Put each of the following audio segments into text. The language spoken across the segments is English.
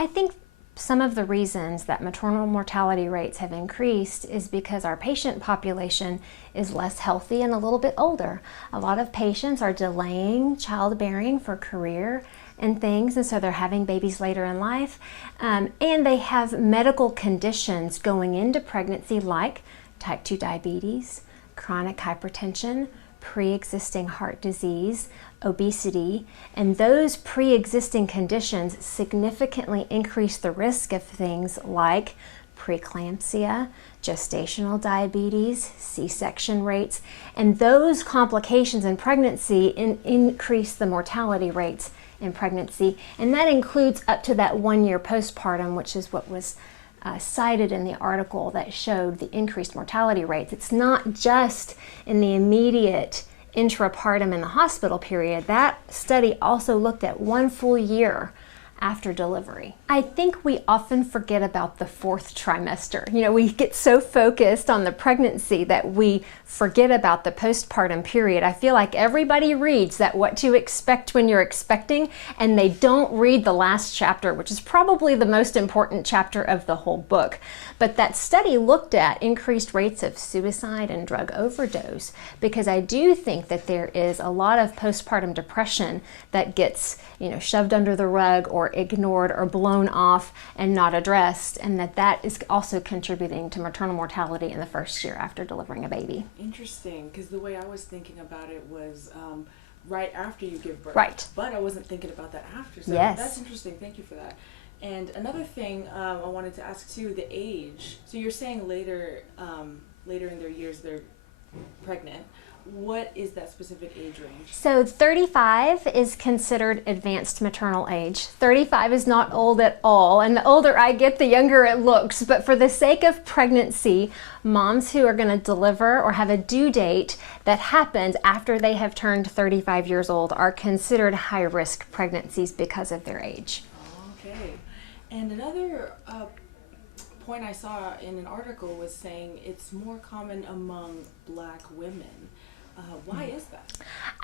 I think some of the reasons that maternal mortality rates have increased is because our patient population is less healthy and a little bit older. A lot of patients are delaying childbearing for career and things, and so they're having babies later in life. And they have medical conditions going into pregnancy like type 2 diabetes, chronic hypertension, pre-existing heart disease, obesity, and those pre-existing conditions significantly increase the risk of things like preeclampsia, gestational diabetes, C-section rates, and those complications in pregnancy increase the mortality rates in pregnancy, and that includes up to that 1 year postpartum, which is what was cited in the article that showed the increased mortality rates. It's not just in the immediate intrapartum in the hospital period. That study also looked at 1 full year after delivery. I think we often forget about the 4th trimester. You know, we get so focused on the pregnancy that we forget about the postpartum period. I feel like everybody reads that what to expect when you're expecting, and they don't read the last chapter, which is probably the most important chapter of the whole book. But that study looked at increased rates of suicide and drug overdose, because I do think that there is a lot of postpartum depression that gets, shoved under the rug or ignored or blown off and not addressed, and that is also contributing to maternal mortality in the first year after delivering a baby. Interesting, because the way I was thinking about it was right after you give birth. Right. But I wasn't thinking about that after. So yes. That's interesting. Thank you for that. And another thing I wanted to ask too, the age. So you're saying later in their years they're pregnant. What is that specific age range? So 35 is considered advanced maternal age. 35 is not old at all, and the older I get, the younger it looks. But for the sake of pregnancy, moms who are going to deliver or have a due date that happens after they have turned 35 years old are considered high-risk pregnancies because of their age. Okay. And another point I saw in an article was saying it's more common among Black women. Why is that?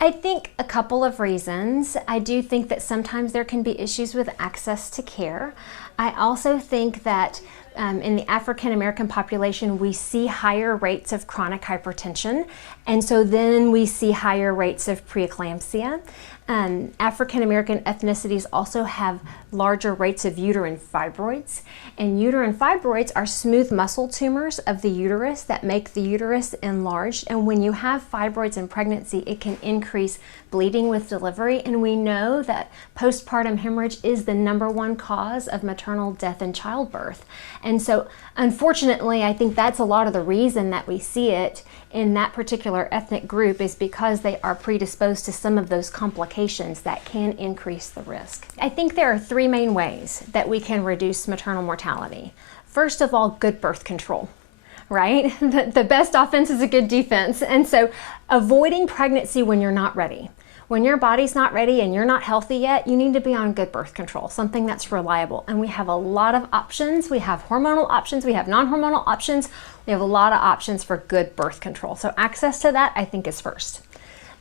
I think a couple of reasons. I do think that sometimes there can be issues with access to care. I also think that in the African American population, we see higher rates of chronic hypertension, and so then we see higher rates of preeclampsia. African American ethnicities also have larger rates of uterine fibroids, and uterine fibroids are smooth muscle tumors of the uterus that make the uterus enlarged, and when you have fibroids in pregnancy, it can increase bleeding with delivery, and we know that postpartum hemorrhage is the #1 cause of maternal death in childbirth. And so unfortunately, I think that's a lot of the reason that we see it in that particular ethnic group is because they are predisposed to some of those complications that can increase the risk. I think there are 3 main ways that we can reduce maternal mortality. First of all, good birth control, right? The best offense is a good defense. And so avoiding pregnancy when you're not ready. When your body's not ready and you're not healthy yet, you need to be on good birth control, something that's reliable. And we have a lot of options. We have hormonal options, we have non-hormonal options. We have a lot of options for good birth control. So access to that, I think, is first.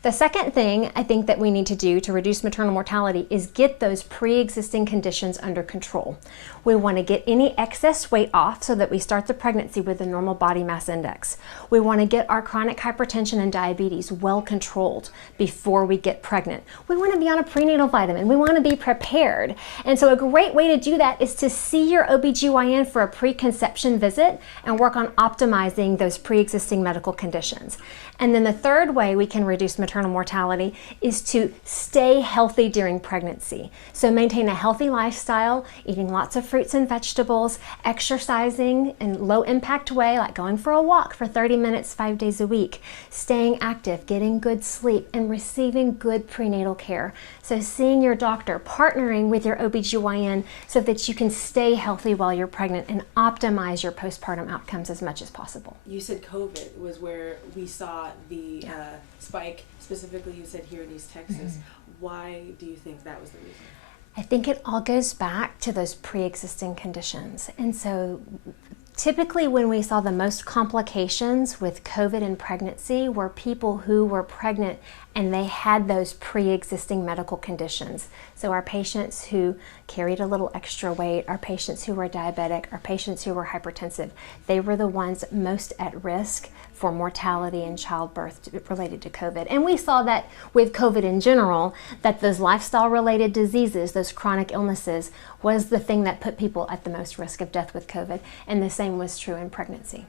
The second thing I think that we need to do to reduce maternal mortality is get those pre-existing conditions under control. We want to get any excess weight off so that we start the pregnancy with a normal body mass index. We want to get our chronic hypertension and diabetes well controlled before we get pregnant. We want to be on a prenatal vitamin. We want to be prepared. And so a great way to do that is to see your OBGYN for a preconception visit and work on optimizing those pre-existing medical conditions. And then the third way we can reduce maternal mortality is to stay healthy during pregnancy. So maintain a healthy lifestyle, eating lots of fruits and vegetables, exercising in a low impact way, like going for a walk for 30 minutes 5 days a week, staying active, getting good sleep, and receiving good prenatal care. So seeing your doctor, partnering with your OBGYN so that you can stay healthy while you're pregnant and optimize your postpartum outcomes as much as possible. You said COVID was where we saw the spike, specifically you said here in East Texas. Mm-hmm. Why do you think that was the reason? I think it all goes back to those pre-existing conditions. And so Typically, when we saw the most complications with COVID and pregnancy were people who were pregnant and they had those pre-existing medical conditions. So our patients who carried a little extra weight, our patients who were diabetic, our patients who were hypertensive, they were the ones most at risk for mortality and childbirth related to COVID. And we saw that with COVID in general, that those lifestyle-related diseases, those chronic illnesses, was the thing that put people at the most risk of death with COVID. And the same was true in pregnancy.